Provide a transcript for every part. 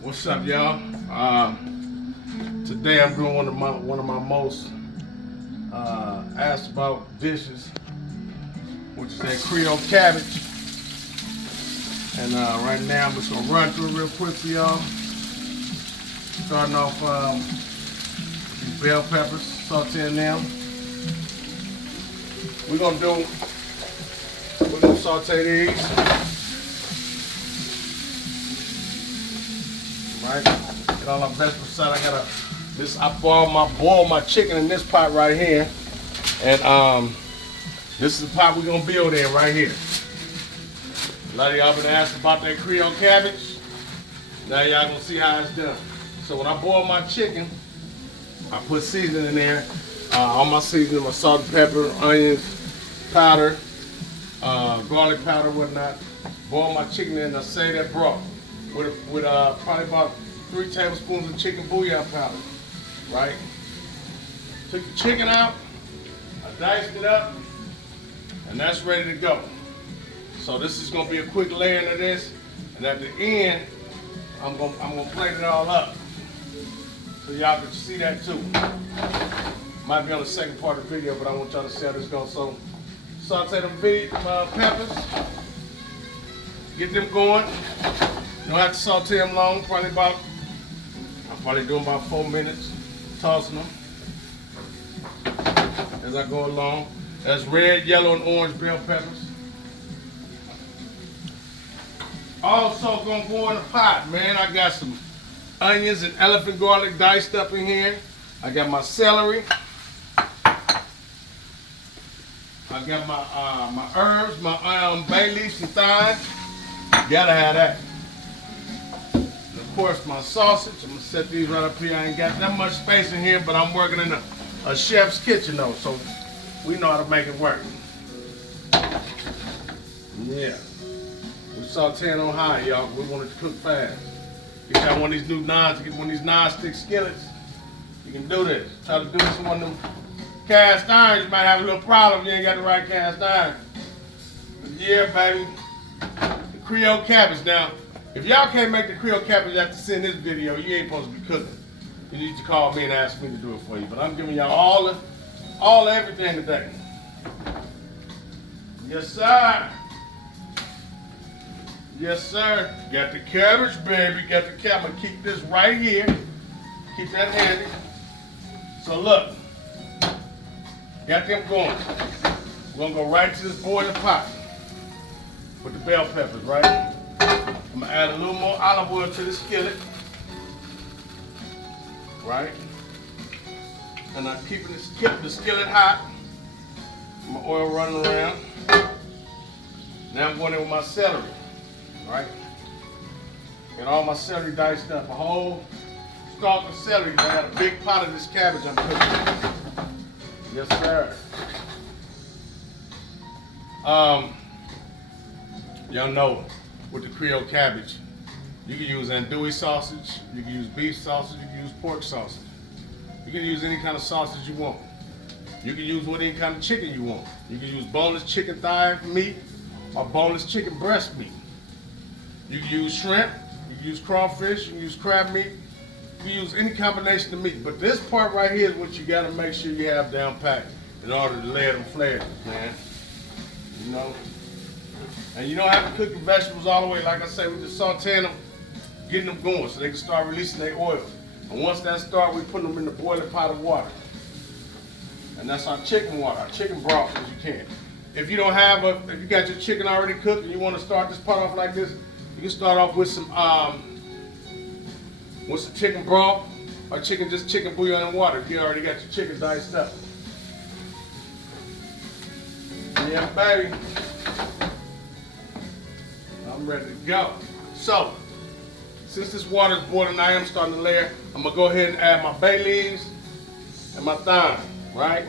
What's up, y'all? Today I'm doing one of my most asked about dishes, which is that Creole cabbage. And right now I'm just gonna run through it real quick for y'all. Starting off these bell peppers, sauteing them. We're gonna saute these. Right, get all our vegetables aside. I boiled my chicken in this pot right here, and this is the pot we're gonna build in right here. A lot of y'all been asking about that Creole cabbage. Now y'all gonna see how it's done. So when I boil my chicken, I put seasoning in there. All my seasoning, my salt and pepper, onions, powder, garlic powder, whatnot. Boil my chicken in and I save that broth with probably about 3 tablespoons of chicken bouillon powder, right? Took the chicken out, I diced it up, and that's ready to go. So this is gonna be a quick layering of this, and at the end, I'm gonna plate it all up, so y'all can see that too. Might be on the second part of the video, but I want y'all to see how this goes. So saute them peppers, get them going. You don't have to saute them long, I'm probably doing about 4 minutes, tossing them as I go along. That's red, yellow, and orange bell peppers. Also gonna go in the pot, man. I got some onions and elephant garlic diced up in here. I got my celery. I got my herbs, my bay leaves and thyme. Gotta have that. Of course, my sausage. I'm gonna set these right up here. I ain't got that much space in here, but I'm working in a chef's kitchen though, so we know how to make it work. Yeah. We're sauteing on high, y'all. We want it to cook fast. You got one of these new non-stick skillets, you can do this. Try to do this in one of them cast irons, you might have a little problem if you ain't got the right cast iron. But yeah, baby. The Creole cabbage. Now, if y'all can't make the Creole cabbage after seeing this video, you ain't supposed to be cooking. You need to call me and ask me to do it for you. But I'm giving y'all all everything today. Yes, sir. Yes, sir. Got the cabbage, baby. Got the cabbage. I'm gonna keep this right here. Keep that handy. So look, got them going. We're gonna go right to this boiling pot with the bell peppers, right? I'm gonna add a little more olive oil to the skillet, right? And I'm keeping the skillet hot. My oil running around. Now I'm going in with my celery, right? Got all my celery diced up, a whole stalk of celery. I got a big pot of this cabbage I'm cooking. Yes, sir. Y'all know with the Creole cabbage, you can use andouille sausage, you can use beef sausage, you can use pork sausage. You can use any kind of sausage you want. You can use any kind of chicken you want. You can use boneless chicken thigh meat or boneless chicken breast meat. You can use shrimp, you can use crawfish, you can use crab meat. You can use any combination of meat. But this part right here is what you gotta make sure you have down packed in order to layer them flavors, man. You know? And you don't have to cook the vegetables all the way. Like I say, we just sauteing them, getting them going so they can start releasing their oil. And once that starts, we put them in the boiling pot of water. And that's our chicken water, our chicken broth as you can. If you don't have if you got your chicken already cooked and you want to start this pot off like this, you can start off with some chicken broth or just chicken bouillon and water if you already got your chicken diced up. Yeah, baby. I'm ready to go. So, since this water is boiling, I am starting to layer. I'm gonna go ahead and add my bay leaves and my thyme, right?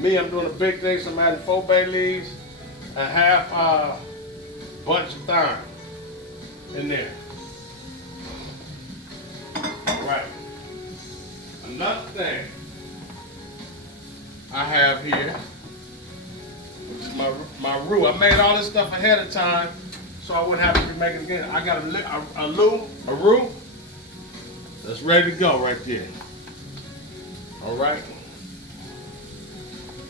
Me, I'm doing a big thing, so I'm adding 4 bay leaves and half bunch of thyme in there. All right. Another thing I have here, which is my roux. I made all this stuff ahead of time so I wouldn't have to remake it again. I got a roux that's ready to go right there. All right.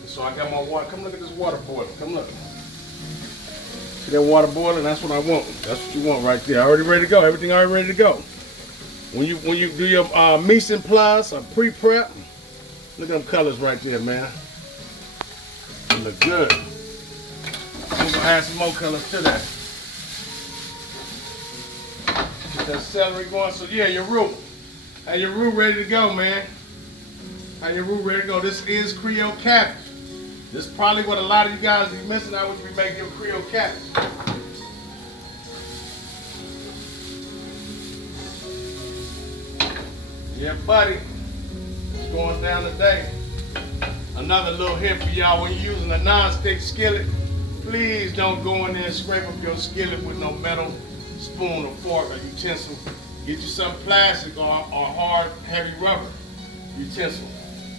So I got my water. Come look at this water boiling. Come look. See that water boiling? That's what I want. That's what you want right there. Already ready to go. Everything already ready to go. When you do your mise en place or pre-prep, look at them colors right there, man. They look good. I'm gonna add some more colors to that. Get that celery going. So yeah, your roux. Have your roux ready to go, man. Have your roux ready to go. This is Creole cabbage. This is probably what a lot of you guys be missing out when you make your Creole cabbage. Yeah, buddy. It's going down today. Another little hint for y'all: when you're using a non-stick skillet, please don't go in there and scrape up your skillet with no metal spoon or fork or utensil. Get you some plastic or hard, heavy rubber utensil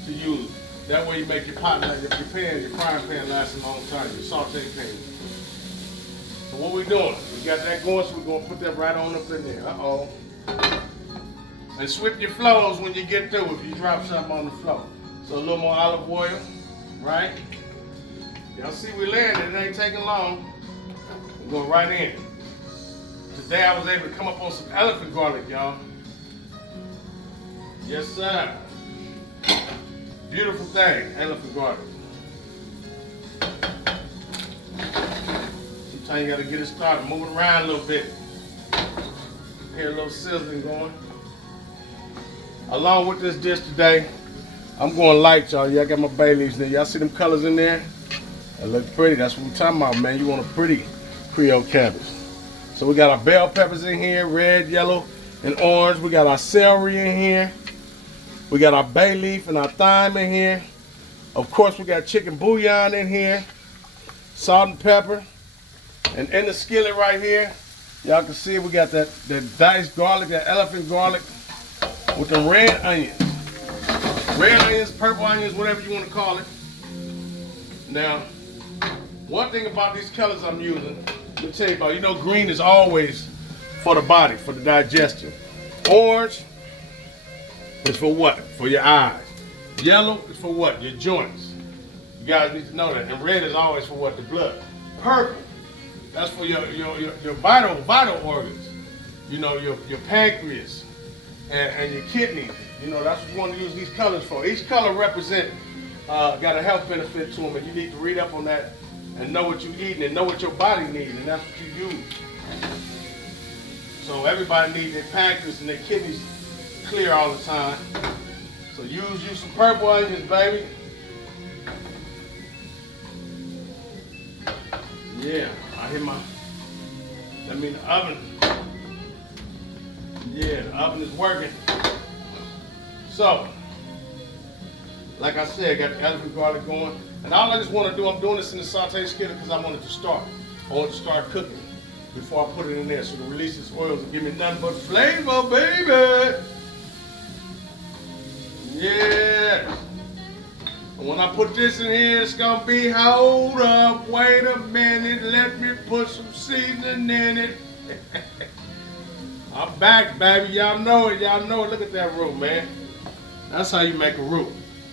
to use. That way you make your pot, your pan, your frying pan last a long time, your saute pan. So what we doing? We got that going, so we're gonna put that right on up in there. Uh-oh. And sweep your floors when you get through if you drop something on the floor. So a little more olive oil, right? Y'all see we landed, it ain't taking long. We're going right in. Today I was able to come up on some elephant garlic, y'all. Yes, sir. Beautiful thing, elephant garlic. Sometimes you gotta get it started, move it around a little bit. Hear a little sizzling going. Along with this dish today, I'm going light, y'all. Yeah, I got my bay leaves in there. Y'all see them colors in there? That look pretty. That's what we're talking about, man. You want a pretty Creole cabbage. So we got our bell peppers in here, red, yellow, and orange. We got our celery in here. We got our bay leaf and our thyme in here. Of course, we got chicken bouillon in here, salt and pepper. And in the skillet right here, y'all can see we got that diced garlic, that elephant garlic, with the red onions. Red onions, purple onions, whatever you want to call it. Now, one thing about these colors I'm using, let me tell you about, you know green is always for the body, for the digestion. Orange is for what? For your eyes. Yellow is for what? Your joints. You guys need to know that. And red is always for what? The blood. Purple, that's for your vital organs. You know, your pancreas and your kidneys. You know, that's what you want to use these colors for. Each color represent, got a health benefit to them, and you need to read up on that and know what you're eating and know what your body needs, and that's what you use. So everybody needs their pancreas and their kidneys clear all the time. So use some purple onions, baby. Yeah, I hear that means the oven. Yeah, the oven is working. So, like I said, I got the elephant garlic going. And all I just want to do, I'm doing this in the saute skillet because I wanted to start. I want to start cooking before I put it in there. So to release these oils and give me nothing but flavor, baby. Yeah. And when I put this in here, it's going to be, hold up, wait a minute, let me put some seasoning in it. I'm back, baby. Y'all know it. Y'all know it. Look at that roux, man. That's how you make a roux.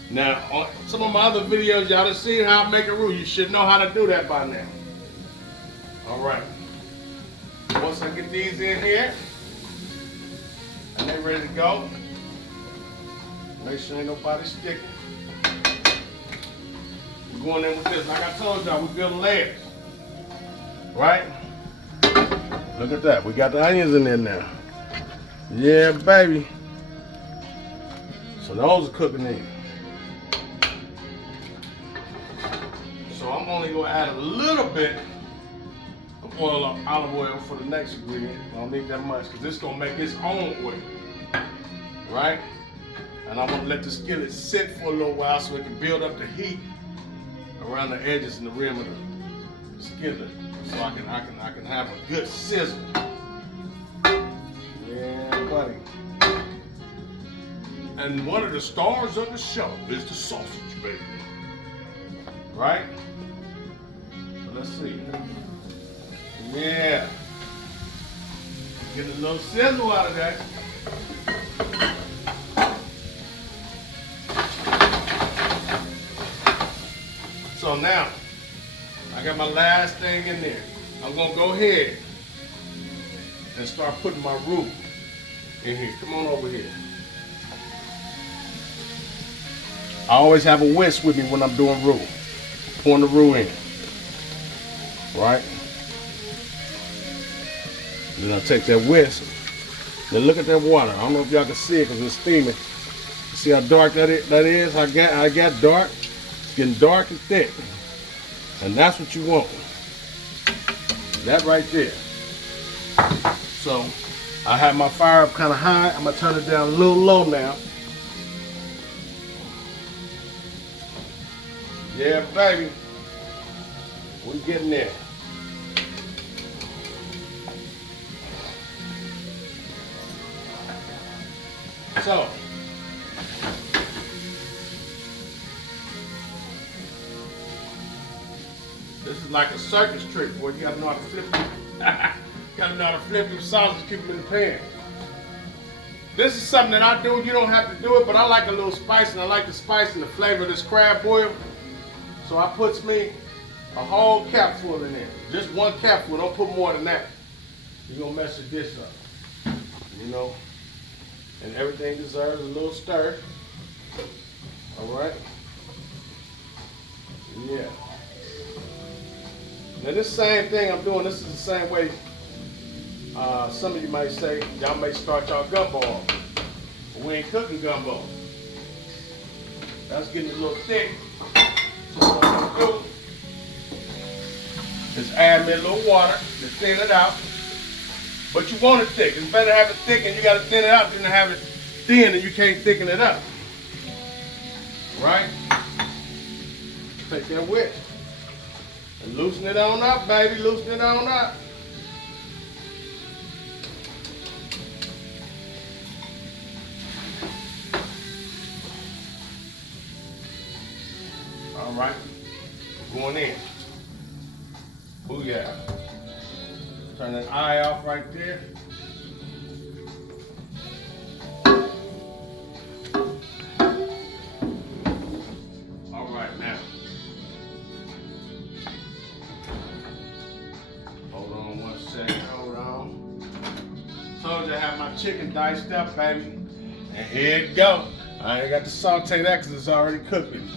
Now, on some of my other videos, y'all have seen how I make a roux. You should know how to do that by now. All right. Once I get these in here, and they're ready to go, make sure ain't nobody sticking. We're going in with this. Like I told y'all, we're building layers. Right? Look at that. We got the onions in there now. Yeah, baby. So those are cooking in. So I'm only going to add a little bit of olive oil for the next ingredient. I don't need that much because this is going to make its own oil. Right? And I want to let the skillet sit for a little while so it can build up the heat around the edges and the rim of the skillet. So I can have a good sizzle. Yeah, buddy. And one of the stars of the show is the sausage, baby. Right? Let's see. Yeah. Get a little sizzle out of that. So now, I got my last thing in there. I'm gonna go ahead and start putting my roux in here. Come on over here. I always have a whisk with me when I'm doing roux. Pouring the roux in. Right? Then I take that whisk. Then look at that water. I don't know if y'all can see it because it's steaming. See how dark that is? I got dark. It's getting dark and thick. And that's what you want. That right there. So I have my fire up kind of high. I'm gonna turn it down a little low now. Yeah, baby. We're getting there. So, this is like a circus trick, boy. You gotta know how to flip them. Gotta know how to flip them sausage, keep them in the pan. This is something that I do. You don't have to do it, but I like a little spice, and I like the spice and the flavor of this crab boil. So I puts me a whole capful in there. Just one capful. Don't put more than that. You're gonna mess your dish up. You know? And everything deserves a little stir. Alright? Yeah. Now this same thing I'm doing, this is the same way some of you might say, y'all may start y'all gumbo off. But we ain't cooking gumbo. That's getting a little thick. So what I'm gonna do is add me a little water to thin it out. But you want it thick. It's better to have it thick and you gotta thin it out than to have it thin and you can't thicken it up. Right? Take that whisk and loosen it on up, baby. Loosen it on up. All right, going in. Booyah. Turn that eye off right there. All right, now. Hold on one second, hold on. Told you I have my chicken diced up, baby. And here it go. I ain't got to saute that because it's already cooking.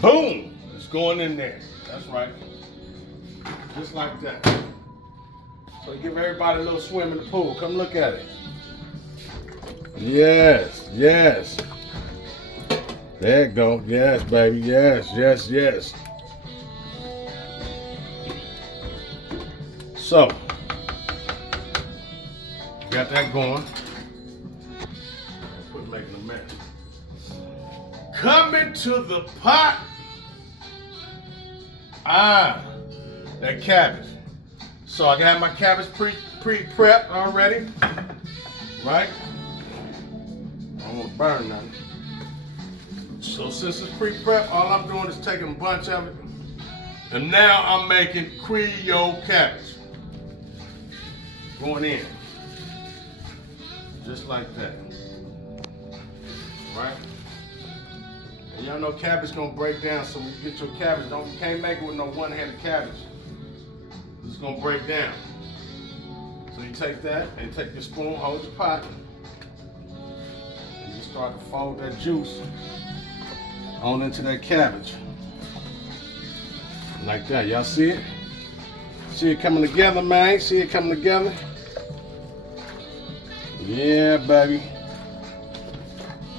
Boom! It's going in there. That's right. Just like that. So give everybody a little swim in the pool. Come look at it. Yes, yes. There you go. Yes, baby. Yes, yes, yes. So, got that going. Quit making a mess. Coming to the pot. That cabbage. So I got my cabbage pre-prepped already, right? I don't want to burn nothing. So since it's pre-prepped, all I'm doing is taking a bunch of it, and now I'm making Creole cabbage. Going in, just like that, right? And y'all know cabbage gonna break down, so when you get your cabbage, you can't make it with no one-handed cabbage. It's gonna break down. So you take that and take your spoon, hold your pot, and you start to fold that juice on into that cabbage. Like that, y'all see it? See it coming together, man? See it coming together? Yeah, baby.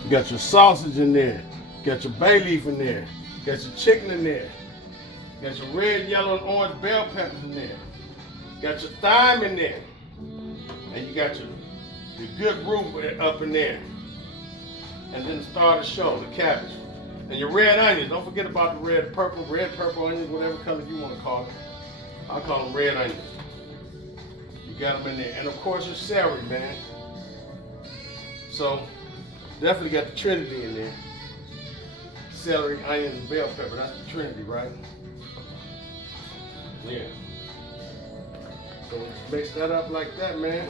You got your sausage in there. Got your bay leaf in there. Got your chicken in there. Got your red, yellow, and orange bell peppers in there. Got your thyme in there. And you got your good roux up in there. And then the star of the show, the cabbage. And your red onions. Don't forget about the red, purple onions, whatever color you want to call it. I call them red onions. You got them in there. And of course your celery, man. So, definitely got the Trinity in there. Celery, onions, and bell pepper. That's the Trinity, right? Yeah. So mix that up like that, man.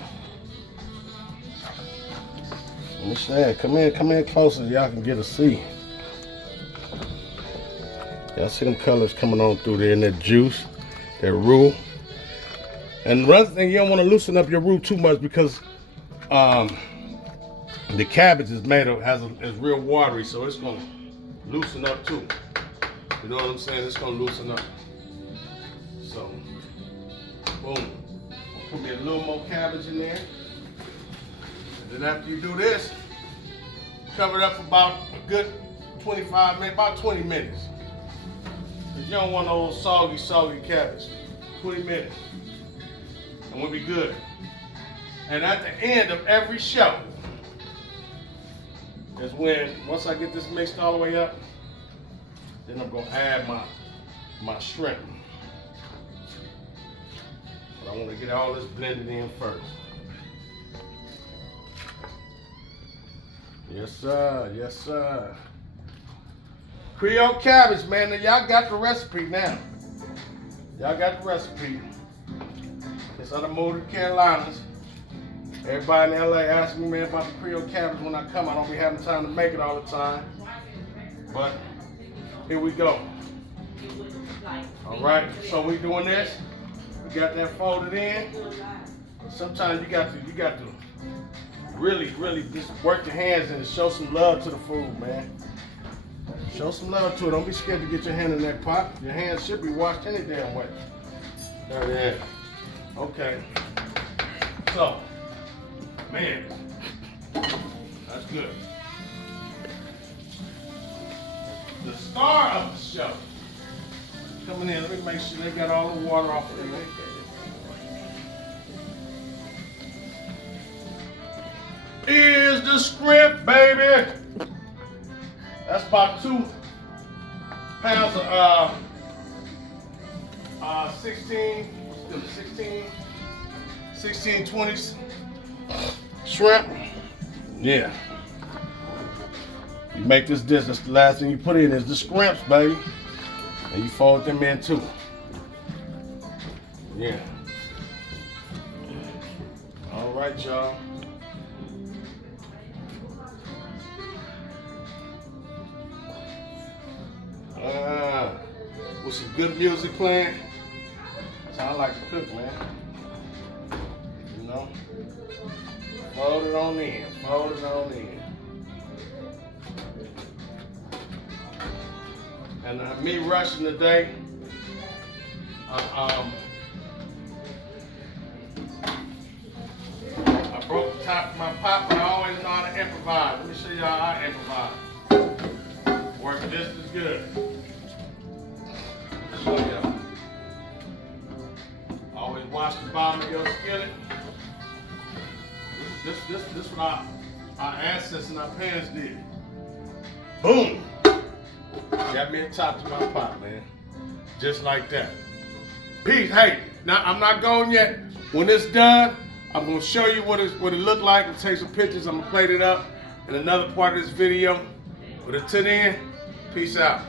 Let me stand. Come in closer so y'all can get a see. Y'all see them colors coming on through there in that juice, that roux. And the other thing, you don't want to loosen up your roux too much because the cabbage is is real watery, so it's gonna loosen up too. You know what I'm saying? It's gonna loosen up. So, boom. Put me a little more cabbage in there. And then after you do this, cover it up for about a good 25 minutes, about 20 minutes. Because you don't want no soggy cabbage. 20 minutes. And we'll be good. And at the end of every show is when, once I get this mixed all the way up, then I'm gonna add my shrimp. But I want to get all this blended in first. Yes, sir. Yes, sir. Creole cabbage, man. Now, y'all got the recipe now. Y'all got the recipe. Since I moved to the Carolinas, everybody in LA asks me, man, about the Creole cabbage when I come. I don't be having time to make it all the time. But here we go. All right, so we doing this. We got that folded in. Sometimes you got to really just work your hands and show some love to the food, man. Show some love to it. Don't be scared to get your hand in that pot. Your hands should be washed any damn way. There it is. Okay. So, man, that's good. The star of the show. Coming in, let me make sure they got all the water off of them. Is the shrimp, baby. That's about 2 pounds of 16, 20 shrimp. Yeah. You make this dish, that's the last thing you put in is the shrimps, baby. And you fold them in too. Yeah. All right, y'all. With some good music playing. That's how I like to cook, man. You know? Fold it on in. Fold it on in. And me rushing today, I broke the top of my pot, but I always know how to improvise. Let me show y'all how I improvise. Work just as good. Show y'all. Always wash the bottom of your skillet. This is what our ancestors and our parents did. Boom! Got me a top to my pot, man. Just like that. Peace. Hey, now I'm not going yet. When it's done, I'm gonna show you what it looked like and take some pictures. I'm gonna plate it up in another part of this video. But until then, peace out.